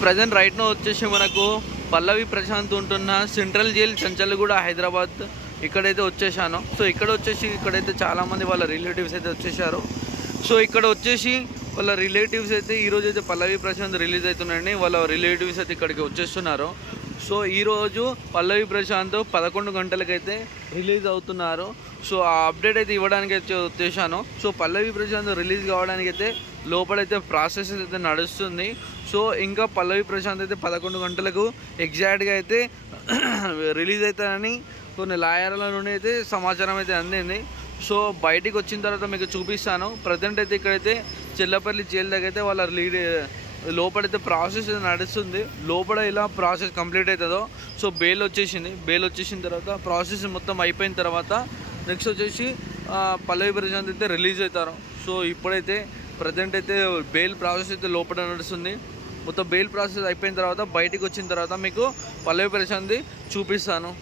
Present right no వచ్చేసి మనకు పల్లవి ప్రశాంత్ ఉంటున్న సెంట్రల్ జైల్ చంచల్గూడ హైదరాబాద్ ఇక్కడైతే వచ్చేసాను. సో ఇక్కడైతే చాలామంది వాళ్ళ రిలేటివ్స్ అయితే వచ్చేసారు. సో ఇక్కడ వచ్చేసి వాళ్ళ రిలేటివ్స్ అయితే ఈరోజు అయితే పల్లవి ప్రశాంత్ రిలీజ్ అవుతున్నాయండి. వాళ్ళ రిలేటివ్స్ అయితే ఇక్కడికి వచ్చేస్తున్నారు. సో ఈరోజు పల్లవి ప్రశాంత్ 11 గంటలకైతే రిలీజ్ అవుతున్నారు. సో ఆ అప్డేట్ అయితే ఇవ్వడానికి అయితే వచ్చేసాను. సో పల్లవి ప్రశాంత్ రిలీజ్ కావడానికి అయితే లోపలైతే ప్రాసెస్ అయితే నడుస్తుంది. సో ఇంకా పల్లవి ప్రశాంత్ అయితే 11 గంటలకు ఎగ్జాక్ట్గా అయితే రిలీజ్ అవుతారని కొన్ని లాయర్ల నుండి అయితే సమాచారం అయితే అందింది. సో బయటికి వచ్చిన తర్వాత మీకు చూపిస్తాను. ప్రజెంట్ అయితే ఇక్కడైతే చెల్లపల్లి జైలు దగ్గర అయితే వాళ్ళ లోపలైతే ప్రాసెస్ నడుస్తుంది. లోపల ఇలా ప్రాసెస్ కంప్లీట్ అవుతుందో సో బెయిల్ వచ్చేసిన తర్వాత ప్రాసెస్ మొత్తం అయిపోయిన తర్వాత నెక్స్ట్ వచ్చేసి పల్లవి ప్రశాంత్ అయితే రిలీజ్ అవుతారు. సో ఇప్పుడైతే ప్రజెంట్ అయితే బెయిల్ ప్రాసెస్ అయితే లోపల నడుస్తుంది. మొత్తం బెయిల్ ప్రాసెస్ అయిపోయిన తర్వాత బయటికి వచ్చిన తర్వాత మీకు పల్లవి ప్రశాంత్ చూపిస్తాను.